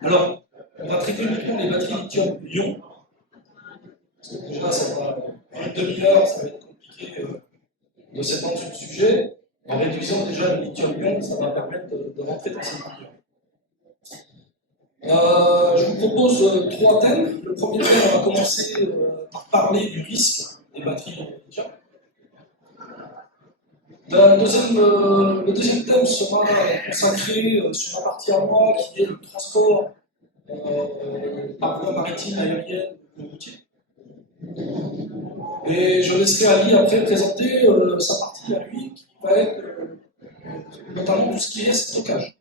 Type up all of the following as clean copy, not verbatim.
Alors, on va traiter uniquement les batteries lithium-ion. Parce que déjà, ça va une demi-heure, ça va être compliqué de s'étendre sur le sujet. En réduisant déjà le lithium-ion, ça va permettre de rentrer dans cette vidéo. Je vous propose trois thèmes. Le premier thème, on va commencer par parler du risque des batteries lithium. Le deuxième thème sera consacré sur la partie à moi, qui est le transport par voie maritime, aérienne ou routier. Et je laisserai Ali après présenter sa partie à lui, qui va être notamment tout ce qui est stockage.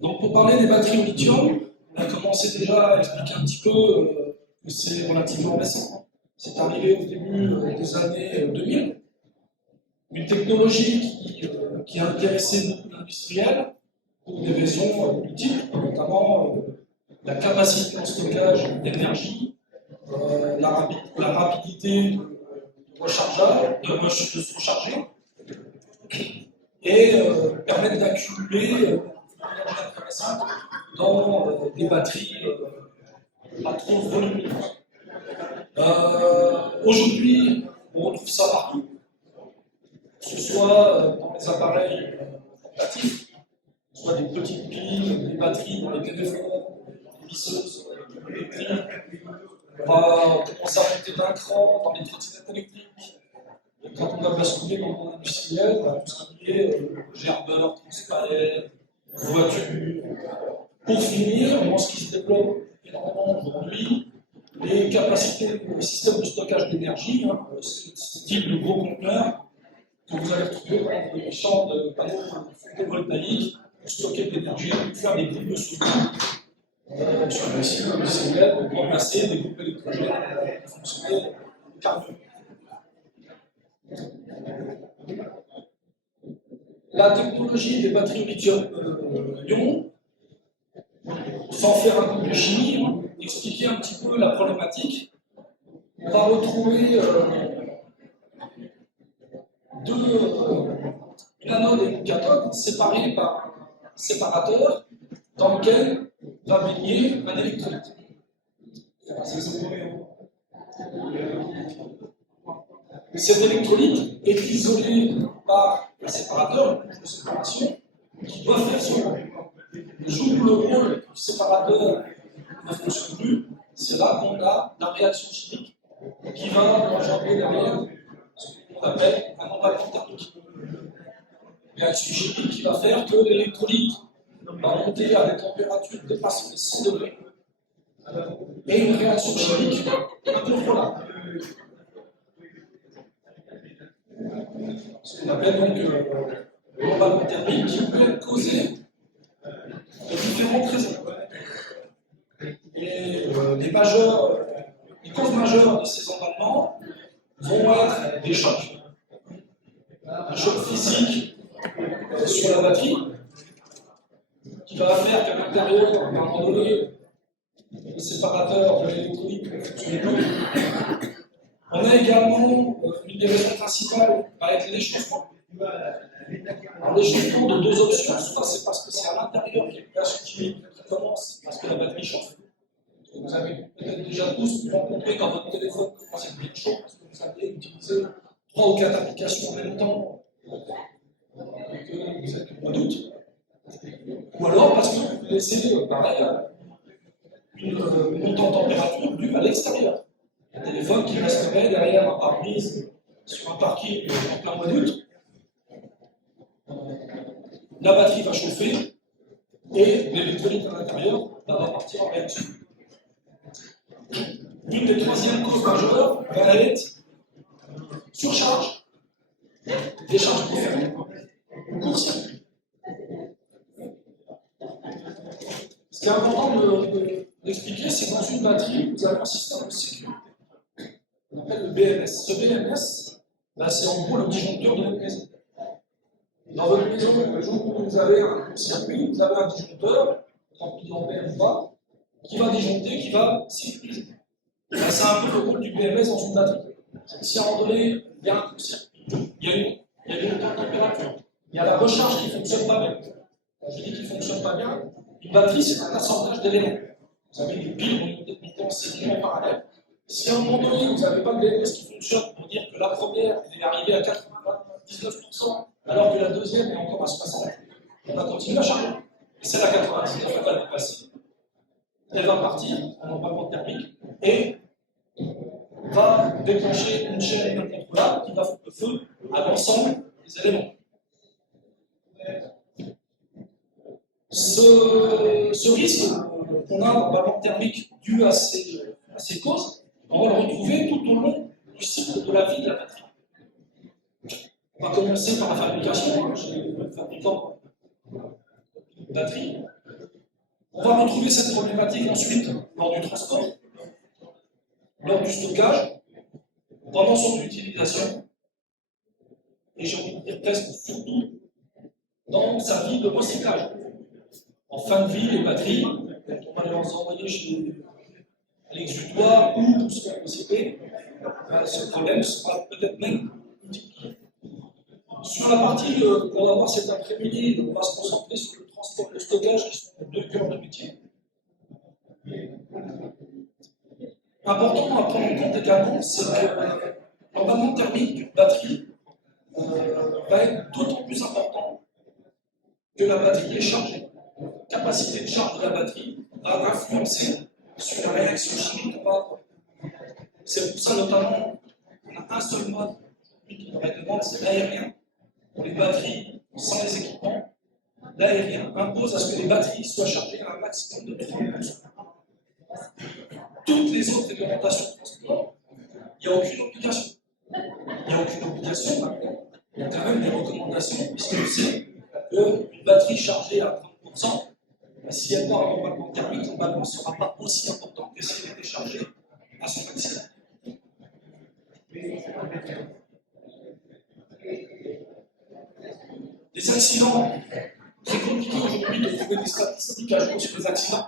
Donc pour parler des batteries au lithium, on a commencé déjà à expliquer un petit peu que c'est relativement récent. C'est arrivé au début des années 2000. Une technologie qui a intéressé beaucoup d'industriels pour des raisons multiples, notamment la capacité en stockage d'énergie, la rapidité de se recharger, et permettre d'accumuler une énergie intéressante dans des batteries pas trop volumineuses. Aujourd'hui, on retrouve ça partout, que ce soit dans les appareils portatifs, que ce soit des petites piles, des batteries dans les téléphones, des visseuses électriques. On va commencer à monter d'un cran dans les trottinettes électriques. Et quand on va basculer dans le monde industriel, tout ce qui est gerbeurs, transparents, voitures. Pour finir, dans ce qui se développe énormément aujourd'hui, les capacités de système de stockage d'énergie, ce type de gros conteneurs que vous allez retrouver dans les champs de panneaux photovoltaïques pour stocker de l'énergie, pour faire des groupes de soudure sur le site industriel pour remplacer des groupes électrogènes qui fonctionnaient au carbone. La technologie des batteries lithium-ion, sans faire un cours de chimie, expliquer un petit peu la problématique. On va retrouver une anode et une cathode séparées par un séparateur dans lequel va baigner un électrolyte. Cet électrolyte est isolé par un séparateur, une couche de séparation, qui doit faire son rôle. Le jour où le rôle du séparateur ne fonctionne plus, c'est là qu'on a la réaction chimique qui va engendrer derrière ce qu'on appelle un emballement thermique. Réaction chimique qui va faire que l'électrolyte va monter à des températures dépassant les 100 degrés. Et une réaction chimique incontrôlable. Ce qu'on appelle donc l'emballement thermique qui peut être causé de différentes raisons. Et les causes majeures de ces emballements vont être des chocs. Un choc physique sur la batterie, qui va faire qu'à l'intérieur, à un moment donné, le séparateur de l'électrolyte ne fonctionne plus. On a également une des raisons principales va être l'échauffement. Alors l'échauffement de deux options, soit c'est parce que c'est à l'intérieur qu'il y a une réaction chimique qui commence parce que la batterie chauffe. Vous avez peut-être déjà tous rencontré quand votre téléphone commence à devenir chaud parce que vous avez utilisé 3 ou 4 applications en même temps et que vous êtes au doute. Ou alors parce que vous laissez pareil une montée en température due à l'extérieur. Un téléphone qui resterait derrière un pare-brise sur un parking en plein mois d'août. La batterie va chauffer et l'électrolyte à l'intérieur va partir en réaction. Une des troisièmes causes majeures va être surcharge, décharge profonde, court-circuit. Ce qui est important d'expliquer, c'est que dans une batterie, vous avez un système de sécurité. On appelle le BMS. Ce BMS, c'est en gros le disjoncteur de votre maison. Dans votre maison, le jour où vous avez un circuit, vous avez un disjoncteur, 30 000 ampères ou pas, qui va disjoncter, qui va sécuriser. C'est un peu le rôle du BMS dans une batterie. Si à un moment donné, il y a un circuit, il y a une montée en température, Il y a la recharge qui ne fonctionne pas bien. Quand je dis qu'il ne fonctionne pas bien, une batterie, c'est un assemblage d'éléments. Vous avez des piles montant séquemment parallèles. Si à un moment donné, vous n'avez pas de DNS qui fonctionne pour dire que la première est arrivée à 99%, alors que la deuxième est encore à 60%, on va continuer à charger. Et celle à 99%, elle va dépasser. Elle va partir en emballement thermique et va déclencher une chaîne incontrôlable qui va foutre le feu à l'ensemble des éléments. Ce risque qu'on a d'emballement thermique dû à ces causes, on va le retrouver tout au long du cycle de la vie de la batterie. On va commencer par la fabrication, chez le fabricant de batterie. On va retrouver cette problématique ensuite lors du transport, lors du stockage, pendant son utilisation, et j'ai envie de dire presque surtout dans sa vie de recyclage. En fin de vie, les batteries, quand on va les envoyer chez l'exutoire ou se faire recycler, ce problème sera peut-être même multiplié. Sur la partie qu'on va voir cet après-midi, on va se concentrer sur le transport et le stockage qui sont les deux cœurs de métier. Important à prendre en compte également, c'est que l'emballement thermique d'une batterie va être d'autant plus important que la batterie est chargée. La capacité de charge de la batterie va influencer sur la réaction chimique qu'on va avoir. C'est pour ça notamment qu'on a un seul mode qui devrait être de vente, c'est l'aérien. Pour les batteries sans les équipements, l'aérien impose à ce que les batteries soient chargées à un maximum de 30%. Toutes les autres réglementations de transport, il n'y a aucune obligation. Il n'y a aucune obligation maintenant. Il y a quand même des recommandations, puisqu'on sait qu'une batterie chargée à 30%, si elle part en emballement thermique, l'emballement ne sera pas aussi important que si elle était chargée à son maximum. Les accidents, très compliqué aujourd'hui de trouver des statistiques à jour sur les accidents,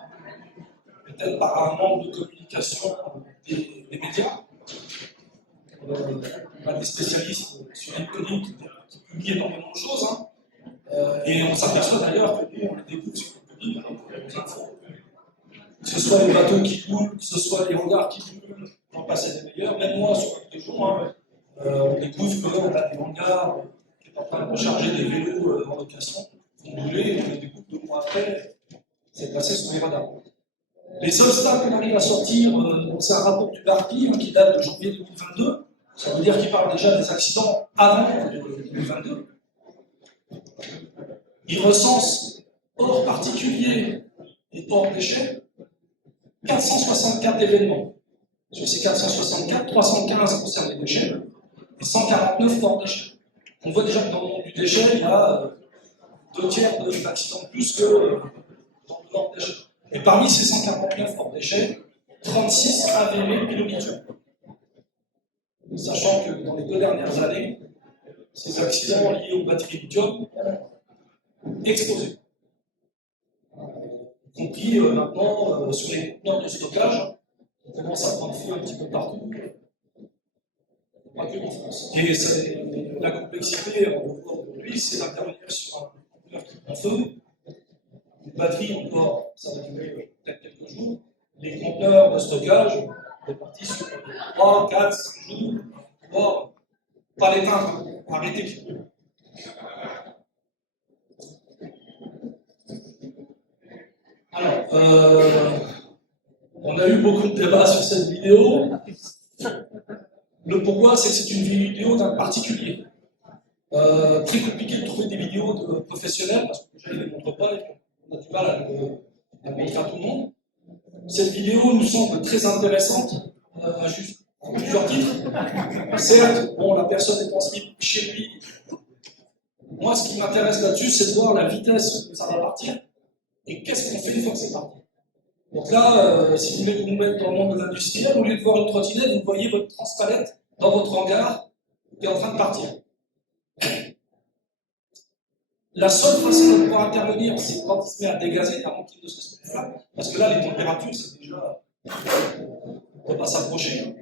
peut-être par un manque de communication des médias. On a des spécialistes sur LinkedIn qui publient énormément de choses, hein. Et on s'aperçoit d'ailleurs que nous, on les découvre sur LinkedIn avec nos infos. Que ce soit les bateaux qui coulent, que ce soit les hangars qui coulent, j'en passe à des meilleurs. Même moi, sur un jour, hein, on découvre qu'on a des hangars qui sont en train de recharger des vélos en location, qui vont brûler, et on les découvre 2 mois après, c'est passé sur les radars. Les obstacles qu'on arrive à sortir, c'est un rapport du BARPI qui date de janvier 2022. Ça veut dire qu'il parle déjà des accidents avant 2022. Il recense, hors particulier et hors déchets, 464 événements. Sur ces 464, 315 concernent les déchets et 149 hors déchets. On voit déjà que dans le monde du déchet, il y a 2 tiers d'accidents de plus que dans le hors déchets. Et parmi ces 149 hors déchets, 36 avérés pilolithium. Sachant que dans les 2 dernières années, ces accidents liés aux batteries lithium ont explosé. Y compris maintenant sur les conteneurs de stockage, on commence à prendre feu un petit peu partout, pas que en France. Et la complexité aujourd'hui, c'est d'intervenir sur un conteneur qui prend feu. Les batteries, encore, ça va durer peut-être quelques jours. Les conteneurs de stockage, on est parti sur 3, 4, 5 jours pour pouvoir pas l'éteindre, arrêter qu'il brûle. Alors, on a eu beaucoup de débats sur cette vidéo. Le pourquoi, c'est que c'est une vidéo d'un particulier. Très compliqué de trouver des vidéos de professionnels, parce que déjà, ils ne les montrent pas et on a du mal à le montrer à tout le monde. Cette vidéo nous semble très intéressante, à plusieurs titres. Certes, bon, la personne est en slip chez lui. Moi, ce qui m'intéresse là-dessus, c'est de voir la vitesse où ça va partir et qu'est-ce qu'on fait une fois que c'est parti. Donc là, si vous voulez vous mettre dans le monde de l'industriel, au lieu de voir une trottinette, vous voyez votre transpalette dans votre hangar qui est en train de partir. La seule façon de pouvoir intervenir, c'est quand il se met à dégazer avant qu'il ne se mette flamme, parce que là, les températures, c'est déjà... on ne peut pas s'approcher.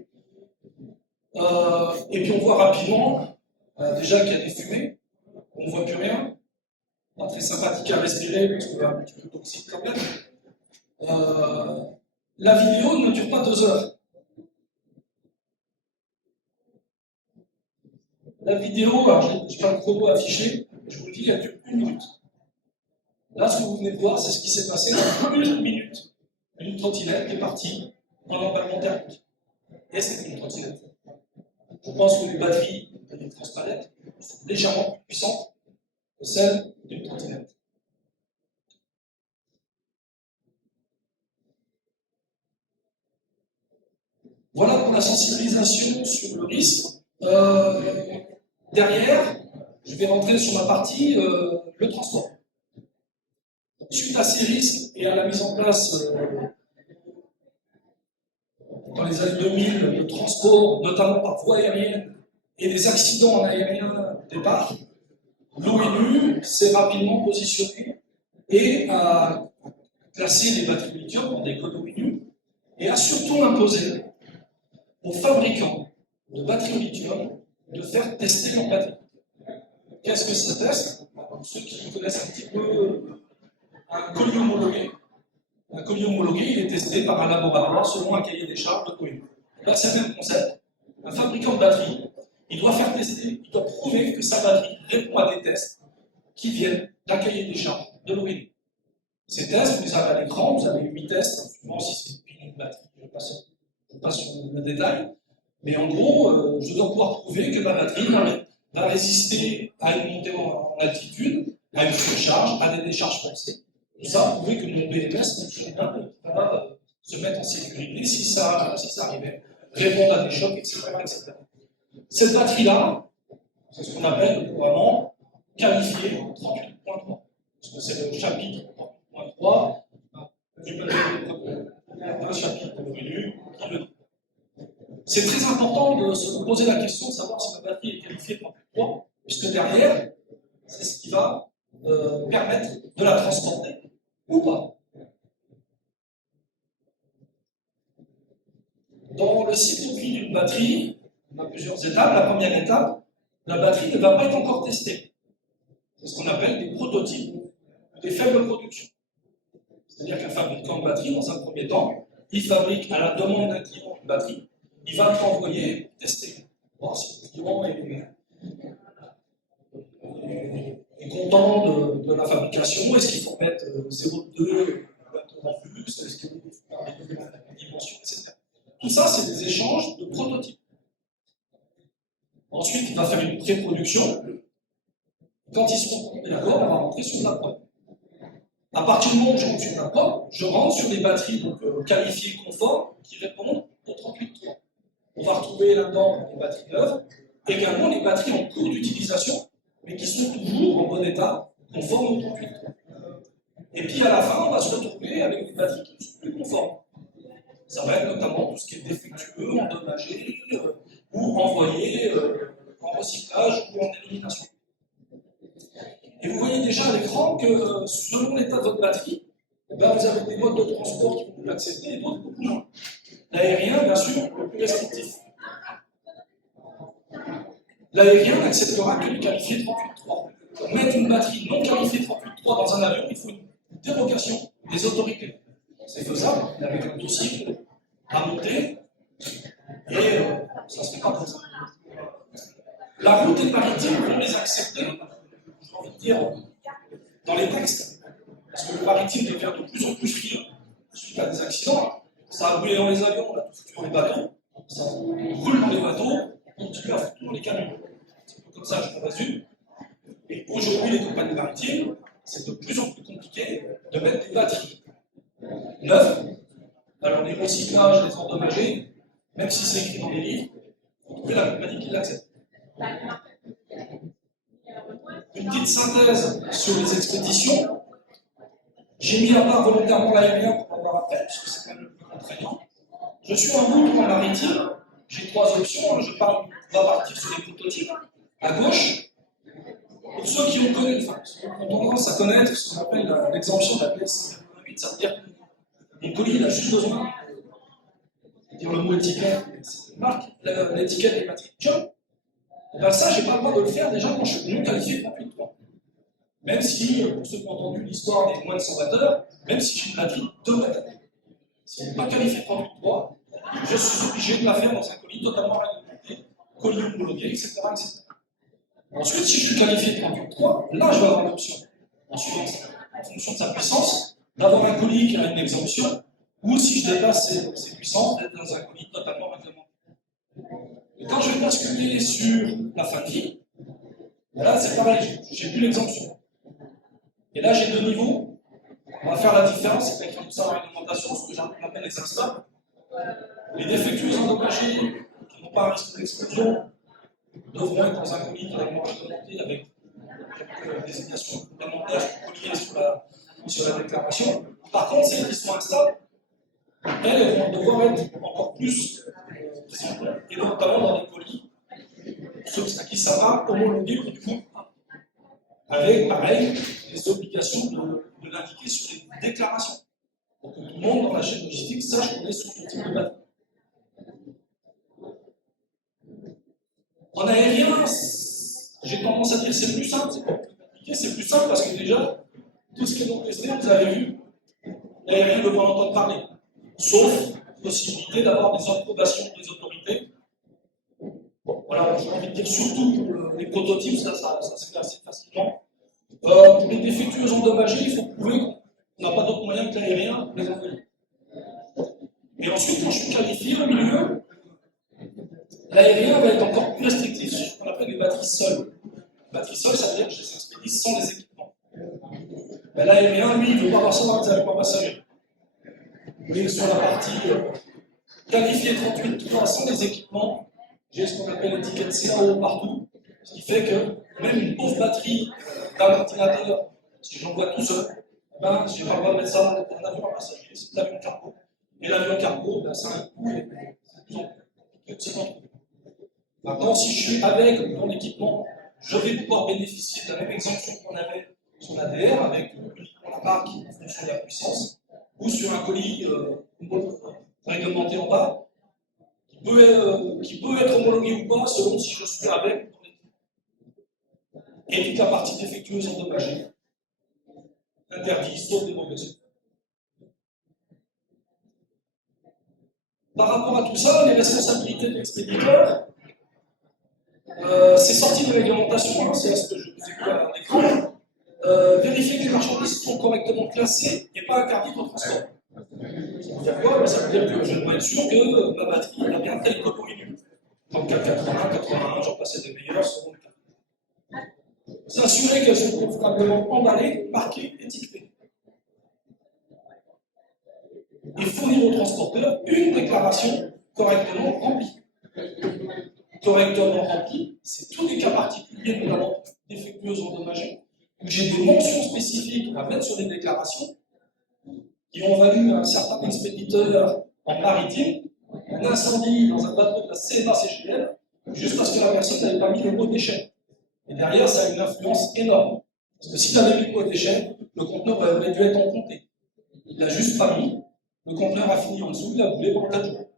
Et puis on voit rapidement, déjà qu'il y a des fumées, on ne voit plus rien. pas très sympathique à respirer parce qu'on est un petit peu toxique quand même. La vidéo ne dure pas 2 heures. La vidéo, alors je n'ai pas le chrono affiché, je vous le dis, elle dure 1 minute. Là, ce que vous venez de voir, c'est ce qui s'est passé dans 1 minute. Une trottinette qui est partie en emballement thermique. Et c'est une trottinette. Je pense que les batteries des transpalettes sont légèrement plus puissantes que celles d'une trottinette. Voilà pour la sensibilisation sur le risque. Derrière, je vais rentrer sur ma partie, le transport. Suite à ces risques et à la mise en place dans les années 2000 de transport, notamment par voie aérienne, et des accidents en aérien au départ, l'ONU s'est rapidement positionnée et a classé les batteries lithium dans des codes ONU et a surtout imposé aux fabricants de batteries au lithium de faire tester leurs batteries. Qu'est-ce que ça teste? Pour ceux qui connaissent un petit peu un colis homologué. Un colis homologué, il est testé par un laboratoire selon un cahier des charges de colis. Là, c'est le même concept. Un fabricant de batterie, il doit faire tester, il doit prouver que sa batterie répond à des tests qui viennent d'un cahier des charges de l'ONU. Ces tests, vous les avez à l'écran, vous avez 8 tests, suivant si c'est une batterie. Je passe sur le détail. Mais en gros, je dois pouvoir prouver que ma batterie va résister à une montée en altitude, à une surcharge, à des décharges forcées. Tout ça, prouver que mon BMS fonctionne bien et va se mettre en sécurité si ça arrivait, répondre à des chocs, etc. etc. Cette batterie-là, c'est ce qu'on appelle couramment qualifiée 38.3. Parce que c'est le chapitre 38.3 du un chapitre convenu qui le dit. C'est très important de se poser la question de savoir si ma batterie est qualifiée 38.3, puisque derrière, c'est ce qui va permettre de la transporter ou pas. Dans le cycle de vie d'une batterie, on a plusieurs étapes. La première étape, la batterie ne va pas être encore testée. C'est ce qu'on appelle des prototypes, des faibles productions. C'est-à-dire qu'un fabricant de batterie, dans un premier temps, il fabrique à la demande d'un client une batterie, il va te renvoyer tester. Voir si le client est content de la fabrication, est-ce qu'il faut mettre 0,2 en plus, est-ce qu'il faut faire des dimensions, etc. Tout ça, c'est des échanges de prototypes. Ensuite, il va faire une pré-production. Quand ils seront d'accord, on va rentrer sur la prod. À partir du moment où je rentre sur la prod, je rentre sur des batteries donc, qualifiées conformes qui répondent au 38.3. On va retrouver là-dedans les batteries neuves, également les batteries en cours d'utilisation, mais qui sont toujours en bon état, conformes au 38.3. Et puis à la fin, on va se retrouver avec des batteries qui sont plus conformes. Ça va être notamment tout ce qui est défectueux, endommagé, ou envoyé en recyclage ou en élimination. Et vous voyez déjà à l'écran que selon l'état de votre batterie, vous avez des modes de transport qui vont l'accepter et d'autres beaucoup moins. L'aérien, bien sûr, le plus restrictif. L'aérien n'acceptera que du qualifié 38.3. Pour mettre une batterie non qualifiée 38.3 dans un avion, il faut une dérogation des autorités. C'est faisable, avec un dossier à monter, et ça se fait pas comme ça. La route et le maritime vont les accepter, j'ai envie de dire, dans les textes, parce que le maritime devient de plus en plus frileux suite à des accidents. Ça a brûlé dans les avions, on a tout foutu dans les bateaux, ça brûle dans les bateaux, on continue à foutre dans les camions. C'est un peu comme ça, je me résume. Et aujourd'hui, les compagnies maritimes, c'est de plus en plus compliqué de mettre des batteries neuves. Alors les recyclages, les endommagés, même si c'est écrit dans les livres, il faut trouver la compagnie qui l'accepte. Une petite synthèse sur les expéditions. J'ai mis à part volontairement l'aérien pour l'avoir après, parce que c'est quand même le plus contraignant. Je suis en route en maritime, j'ai 3 options. On va partir sur les prototypes. À gauche, pour ceux qui ont tendance à connaître ce qu'on appelle l'exemption de la pièce 8, ça veut dire que mon colis il a juste besoin de dire le mot étiquette, c'est une marque, l'étiquette des batteries de job. Et bien ça, j'ai pas le droit de le faire déjà quand je suis non qualifié 38.3. Même si, pour ceux qui ont entendu l'histoire des moins de 100 watteurs, même si j'ai une batterie de watt. Si elle n'est pas qualifiée 38.3, je suis obligé de la faire dans un colis totalement réglementé, colis homologué, etc., etc. Ensuite, si je suis qualifié 38.3, là je vais avoir l'option, en fonction de sa puissance, d'avoir un colis qui a une exemption, ou si je dépasse ces puissances, d'être dans un colis totalement réglementé. Et quand je vais basculer sur la fin de vie, là c'est pareil, j'ai plus l'exemption. Et là j'ai deux niveaux. On va faire la différence avec tout ça en réglementation, ce que j'appelle les instants. Les défectueux endommagés qui n'ont pas un risque d'explosion devront être dans un colis totalement réglementé avec quelques désignations complémentaires colliées sur la déclaration. Par contre, celles qui sont instables, elles vont devoir être encore plus et notamment dans des colis, ceux à qui ça va homologuer du coup, avec pareil les obligations de l'indiquer sur les déclarations. Pour que tout le monde dans la chaîne logistique sache qu'on est sur ce type de batterie. En aérien, j'ai tendance à dire que c'est plus simple, c'est pas plus compliqué, c'est plus simple parce que déjà, tout ce qui est dans le testé, vous avez vu, l'aérien ne veut pas en entendre parler. Sauf possibilité d'avoir des approbations des autorités. Bon, voilà, j'ai envie de dire surtout pour les prototypes, ça se fait assez facilement. Pour les défectueux endommagés, il faut prouver qu'on n'a pas d'autre moyen que l'aérien pour les envoyer. Et ensuite, quand je suis qualifié au milieu, l'aérien va être encore plus restrictif, ce qu'on appelle les batteries seules. Les batteries seules, ça veut dire que je les expédie sans les équipements. Ben, l'aérien, lui, il ne veut pas avoir ça dans les aéroports passagers. Mais sur la partie qualifiée 38.3 sans les équipements, j'ai ce qu'on appelle l'étiquette CAO partout, ce qui fait que même une pauvre batterie d'un ordinateur, si j'envoie tout seul, ben, je n'ai pas le droit de mettre ça dans un avion à passagers, c'est l'avion cargo. Et l'avion cargo, ben, ça a un coût et c'est plus en plus. Maintenant, si je suis avec mon équipement, je vais pouvoir bénéficier de la même exemption qu'on avait sur l'ADR, avec uniquement la marque en fonction de la puissance, ou sur un colis réglementé en bas, qui peut être homologué ou pas selon si je suis avec mon équipement. Et toute la partie défectueuse endommagée, interdit, sauf dérogation. Par rapport à tout ça, les responsabilités de l'expéditeur, c'est sorti de réglementation, hein, c'est ce que je vous ai vu à l'écran. Vérifier que les marchandises sont correctement classées et pas interdites au transport. Ça veut dire quoi? Ça veut dire que je dois être sûr que ma batterie a bien tel code OINU. Donc 480, 81, j'en passais des meilleurs selon le cas. S'assurer qu'elles sont confortablement emballées, marquées, étiquetées. Et fournir au transporteur une déclaration correctement remplie. Correctement remplie, c'est tous les cas particuliers, notamment défectueuses endommagées, où j'ai des mentions spécifiques à mettre sur les déclarations qui ont valu à un certain expéditeur en maritime un incendie dans un bateau de la CMA-CGM juste parce que la personne n'avait pas mis le mot déchet. Et derrière, ça a une influence énorme. Parce que si tu avais mis le mot déchet, le conteneur aurait dû être en compté. Il l'a juste pas mis, le conteneur a fini en dessous, il a brûlé pendant 4 jours.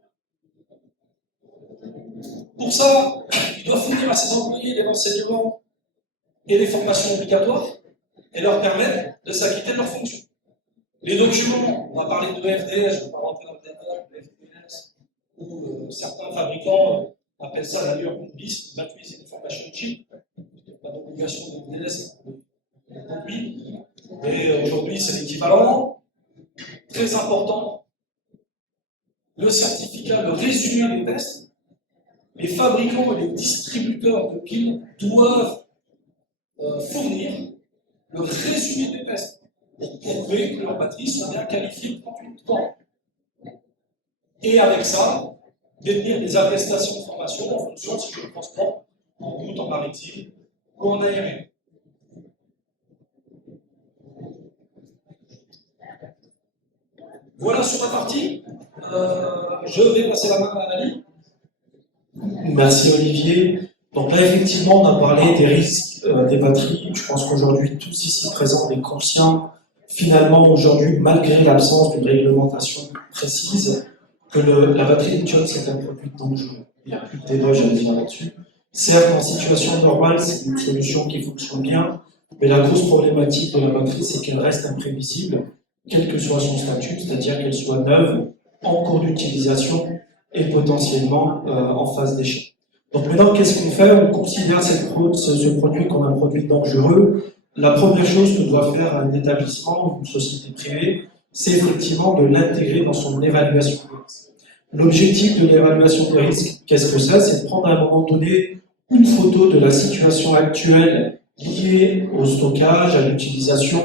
Pour ça, il doit fournir à ses employés des renseignements et des formations obligatoires et leur permettre de s'acquitter de leurs fonctions. Les documents, on va parler de FDS, je ne vais pas rentrer dans le détail de FDS, où certains fabricants appellent ça la meilleure BIS, Battery Information Chip. Il n'y a pas d'obligation de FDS aujourd'hui, mais aujourd'hui c'est l'équivalent. Très important, le certificat, le résumé des tests. Les fabricants et les distributeurs de piles doivent fournir le résumé des tests pour prouver que leurs batteries sont bien qualifiées pour 38 ans. Et avec ça, détenir des attestations de formation en fonction de si je le transporte en route, en maritime ou en aérien. Voilà sur la partie. Je vais passer la main à Annalie. Merci Olivier. Donc là, effectivement, on a parlé des risques des batteries. Je pense qu'aujourd'hui, tous ici présents, on est conscients, finalement, aujourd'hui, malgré l'absence d'une réglementation précise, que la batterie lithium, c'est un produit dangereux. Il n'y a plus de débat, j'allais dire là-dessus. Certes, en situation normale, c'est une solution qui fonctionne bien. Mais la grosse problématique de la batterie, c'est qu'elle reste imprévisible, quel que soit son statut, c'est-à-dire qu'elle soit neuve, en cours d'utilisation et potentiellement en phase d'échec. Donc maintenant, qu'est-ce qu'on fait? On considère ce produit comme un produit dangereux. La première chose que doit faire un établissement ou une société privée, c'est effectivement de l'intégrer dans son évaluation des risques. L'objectif de l'évaluation des risques, qu'est-ce que c'est? C'est de prendre à un moment donné une photo de la situation actuelle liée au stockage, à l'utilisation,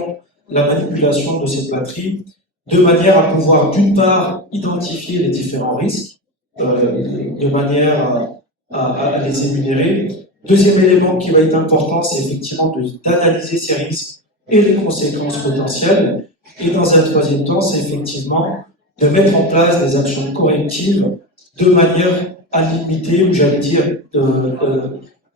la manipulation de cette batterie, de manière à pouvoir d'une part identifier les différents risques, de manière à les énumérer. Deuxième élément qui va être important, c'est effectivement d'analyser ces risques et les conséquences potentielles. Et dans un troisième temps, c'est effectivement de mettre en place des actions correctives de manière à limiter, ou j'allais dire,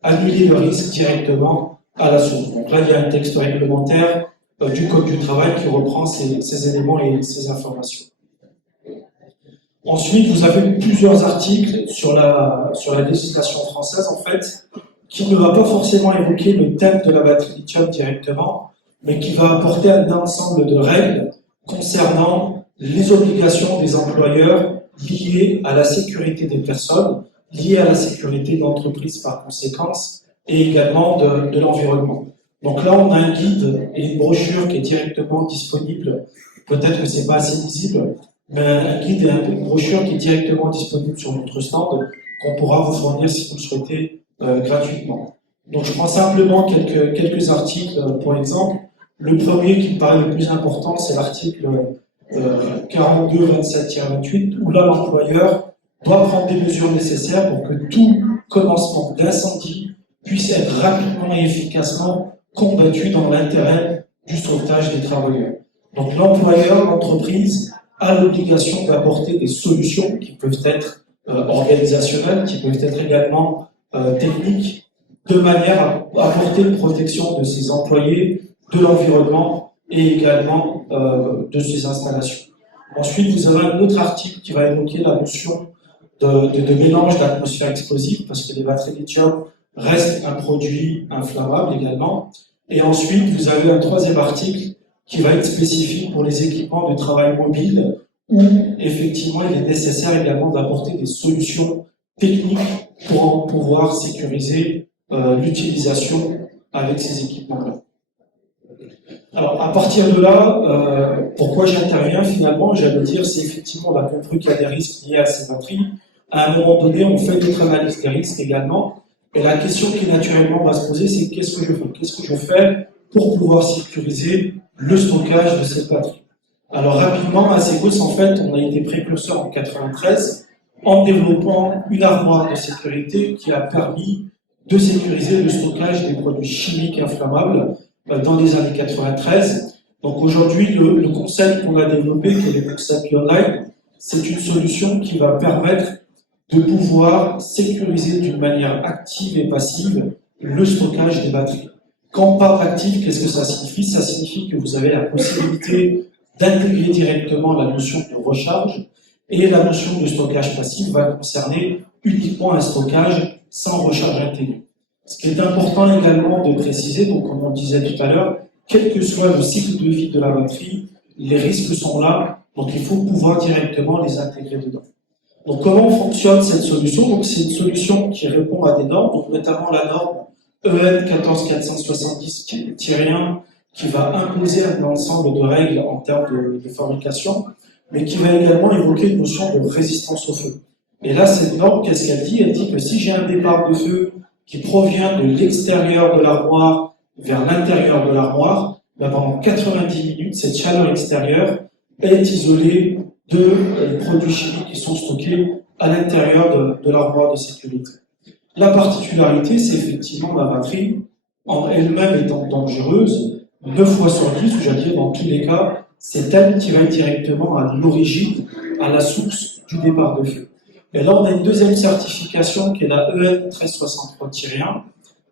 annuler le risque directement à la source. Donc là, il y a un texte réglementaire du Code du travail qui reprend ces éléments et ces informations. Ensuite, vous avez plusieurs articles sur la législation française, en fait, qui ne va pas forcément évoquer le thème de la batterie lithium directement, mais qui va apporter un ensemble de règles concernant les obligations des employeurs liées à la sécurité des personnes, liées à la sécurité de l'entreprise par conséquence, et également de l'environnement. Donc là, on a un guide et une brochure qui est directement disponible. Peut-être que c'est pas assez visible, mais un guide et une brochure qui est directement disponible sur notre stand, qu'on pourra vous fournir si vous le souhaitez gratuitement. Donc je prends simplement quelques articles pour exemple. Le premier qui me paraît le plus important, c'est l'article 42-27-28, où là l'employeur doit prendre des mesures nécessaires pour que tout commencement d'incendie puisse être rapidement et efficacement combattu dans l'intérêt du sauvetage des travailleurs. Donc l'employeur, l'entreprise, a l'obligation d'apporter des solutions qui peuvent être organisationnelles, qui peuvent être également techniques, de manière à apporter une protection de ses employés, de l'environnement et également de ses installations. Ensuite, vous avez un autre article qui va évoquer la notion de mélange d'atmosphère explosive, parce que les batteries lithium restent un produit inflammable également. Et ensuite, vous avez un troisième article qui va être spécifique pour les équipements de travail mobile, où effectivement il est nécessaire également d'apporter des solutions techniques pour pouvoir sécuriser l'utilisation avec ces équipements-là. Alors, à partir de là, pourquoi j'interviens finalement? J'allais dire, c'est effectivement, on a compris qu'il y a des risques liés à ces batteries. À un moment donné, on fait notre analyse des risques également. Et la question qui naturellement va se poser, c'est qu'est-ce que je fais? Qu'est-ce que je fais pour pouvoir sécuriser le stockage de cette batterie? Alors rapidement, à Segos, en fait, on a été précurseur en 93 en développant une armoire de sécurité qui a permis de sécuriser le stockage des produits chimiques inflammables dans les années 93. Donc aujourd'hui, le concept qu'on a développé, qui est le concept Online, c'est une solution qui va permettre de pouvoir sécuriser d'une manière active et passive le stockage des batteries. Quand on parle active, qu'est-ce que ça signifie? Ça signifie que vous avez la possibilité d'intégrer directement la notion de recharge, et la notion de stockage passif va concerner uniquement un stockage sans recharge intégrée. Ce qui est important également de préciser, donc comme on le disait tout à l'heure, quel que soit le cycle de vie de la batterie, les risques sont là, donc il faut pouvoir directement les intégrer dedans. Donc comment fonctionne cette solution? Donc c'est une solution qui répond à des normes, donc notamment la norme EN 14470-1 qui va imposer un ensemble de règles en termes de fabrication, mais qui va également évoquer une notion de résistance au feu. Et là, cette norme, qu'est-ce qu'elle dit? Elle dit que si j'ai un départ de feu qui provient de l'extérieur de l'armoire vers l'intérieur de l'armoire, ben pendant 90 minutes, cette chaleur extérieure est isolée de produits chimiques qui sont stockés à l'intérieur de l'armoire de sécurité. La particularité, c'est effectivement la batterie, en elle-même étant dangereuse, 9 fois sur 10, ou j'allais dire dans tous les cas, c'est elle qui va être directement à l'origine, à la source du départ de feu. Et là, on a une deuxième certification qui est la EN 1363-1,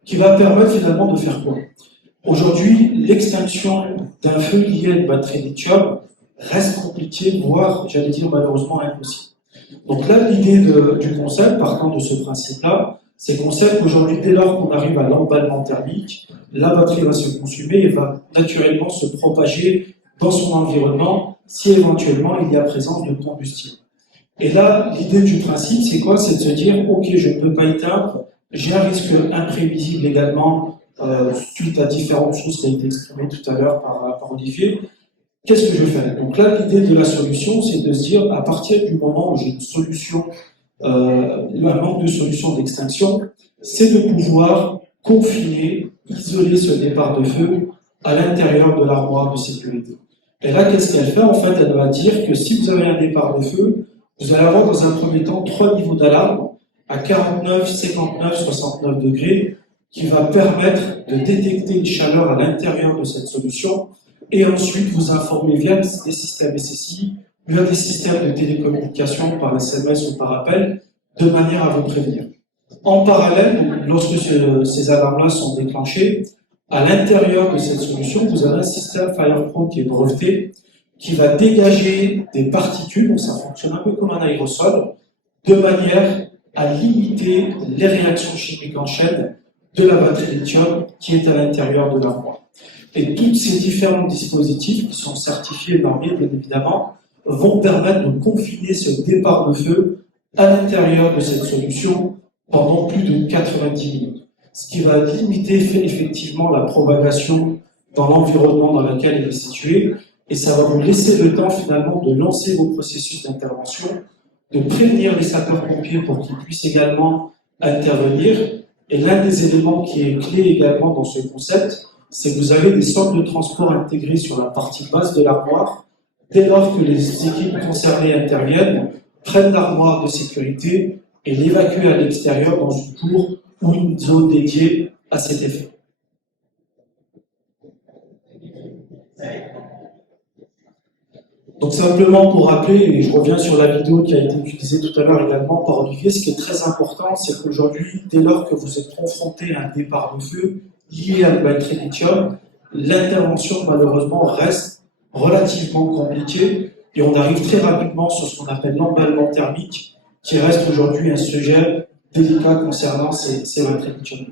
qui va permettre finalement de faire quoi? Aujourd'hui, l'extinction d'un feu lié à une batterie lithium reste compliquée, voire, j'allais dire malheureusement impossible. Donc là, l'idée du concept, partant de ce principe-là, C'est qu'on sait qu'aujourd'hui, dès lors qu'on arrive à l'emballement thermique, la batterie va se consumer et va naturellement se propager dans son environnement si éventuellement il y a présence de combustible. Et là, l'idée du principe, c'est quoi? C'est de se dire, ok, je ne peux pas éteindre, j'ai un risque imprévisible également, suite à différentes choses qui ont été exprimées tout à l'heure par Olivier. Qu'est-ce que je fais? Donc là, l'idée de la solution, c'est de se dire, à partir du moment où j'ai une solution, un manque de solution d'extinction, c'est de pouvoir confiner, isoler ce départ de feu à l'intérieur de l'armoire de sécurité. Et là, qu'est-ce qu'elle fait? En fait, elle va dire que si vous avez un départ de feu, vous allez avoir dans un premier temps 3 niveaux d'alarme à 49, 59, 69 degrés qui va permettre de détecter une chaleur à l'intérieur de cette solution et ensuite vous informer via des systèmes SSI, via des systèmes de télécommunication par SMS ou par appel, de manière à vous prévenir. En parallèle, lorsque ces alarmes-là sont déclenchées, à l'intérieur de cette solution, vous avez un système FirePro qui est breveté, qui va dégager des particules, donc ça fonctionne un peu comme un aérosol, de manière à limiter les réactions chimiques en chaîne de la batterie lithium qui est à l'intérieur de l'armoire. Et tous ces différents dispositifs qui sont certifiés et normés, bien évidemment, vont permettre de confiner ce départ de feu à l'intérieur de cette solution pendant plus de 90 minutes. Ce qui va limiter effectivement la propagation dans l'environnement dans lequel elle est située, et ça va vous laisser le temps finalement de lancer vos processus d'intervention, de prévenir les sapeurs-pompiers pour qu'ils puissent également intervenir. Et l'un des éléments qui est clé également dans ce concept, c'est que vous avez des centres de transport intégrés sur la partie basse de l'armoire. Dès lors que les équipes concernées interviennent, prennent l'armoire de sécurité et l'évacuent à l'extérieur dans une cour ou une zone dédiée à cet effet. Donc simplement pour rappeler, et je reviens sur la vidéo qui a été utilisée tout à l'heure également par Olivier, ce qui est très important, c'est qu'aujourd'hui, dès lors que vous êtes confronté à un départ de feu lié à la batterie lithium, l'intervention malheureusement reste relativement compliquée et on arrive très rapidement sur ce qu'on appelle l'emballement thermique, qui reste aujourd'hui un sujet délicat concernant ces batteries lithium.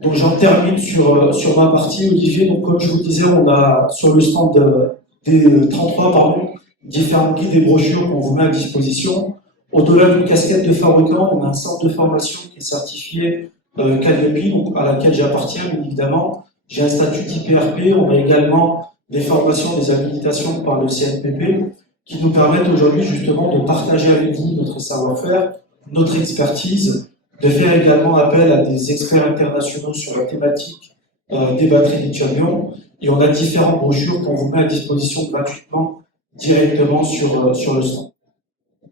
Donc j'en termine sur ma partie, Olivier. Donc comme je vous disais, on a sur le stand des 33 différents guides et brochures qu'on vous met à disposition. Au-delà d'une casquette de fabricant, on a un centre de formation qui est certifié Calliope, donc à laquelle j'appartiens bien évidemment. J'ai un statut d'IPRP. On a également des formations, des habilitations par le CNPP qui nous permettent aujourd'hui justement de partager avec vous notre savoir-faire, notre expertise, de faire également appel à des experts internationaux sur la thématique des batteries lithium-ion. Et on a différentes brochures qu'on vous met à disposition gratuitement, directement sur le stand.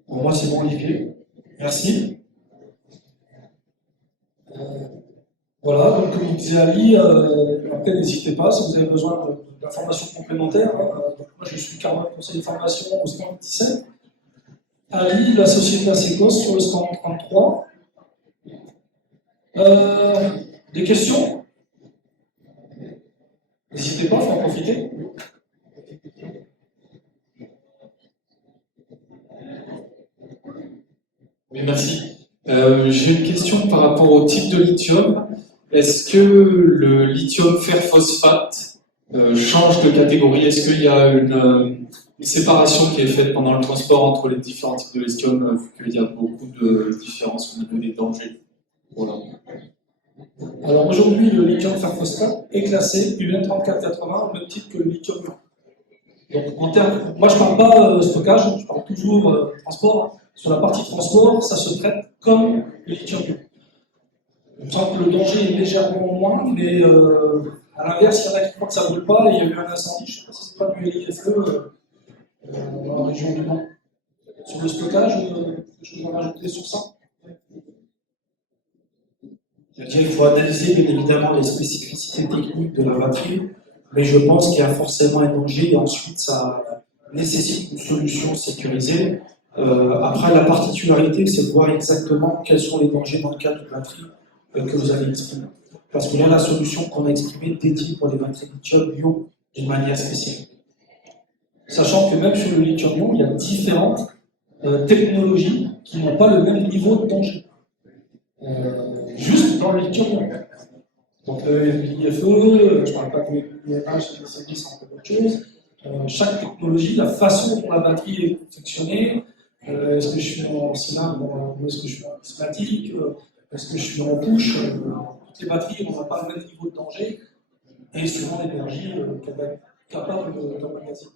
Pour moi, c'est bon, Olivier. Merci. Voilà, donc comme disait Ali, après n'hésitez pas si vous avez besoin d'informations complémentaires. Donc, moi, je suis Carmen, conseiller de formation au stand 17. Ali, la société Asecos sur le stand 33. Des questions? N'hésitez pas, il faut en profiter. Oui, merci. J'ai une question par rapport au type de lithium. Est-ce que le lithium fer phosphate change de catégorie? Est-ce qu'il y a une séparation qui est faite pendant le transport entre les différents types de lithium, vu qu'il y a beaucoup de différences au niveau des dangers? Voilà. Alors aujourd'hui, le lithium fer phosphate est classé UN 3480 au même titre que le lithium. Donc en termes, moi je ne parle pas stockage, je parle toujours transport. Sur la partie transport, ça se traite comme le lithium. Il me semble que le danger est légèrement moins, mais à l'inverse, il y en a qui croient que ça ne brûle pas et il y a eu un incendie, je ne sais pas si c'est pas du LIFE dans la région du Mans. Sur le stockage, quelque chose à rajouter sur ça? Il faut analyser bien évidemment les spécificités techniques de la batterie, mais je pense qu'il y a forcément un danger et ensuite ça nécessite une solution sécurisée. Après, la particularité, c'est de voir exactement quels sont les dangers dans le cas de batterie que vous avez exprimé. Parce que là, la solution qu'on a exprimée dédiée pour les batteries lithium-ion d'une manière spécifique. Sachant que même sur le lithium-ion, il y a différentes technologies qui n'ont pas le même niveau de danger. Juste dans le lithium. Donc l'IFE, je ne parle pas de l'IMH, c'est un peu autre chose. Chaque technologie, la façon dont la batterie est confectionnée, est-ce que je suis en cylindre ou est-ce que je suis en prismatique, est-ce que je suis en couche, toutes les batteries n'ont pas le même niveau de danger et souvent l'énergie qu'elle va être capable d'emmagasiner.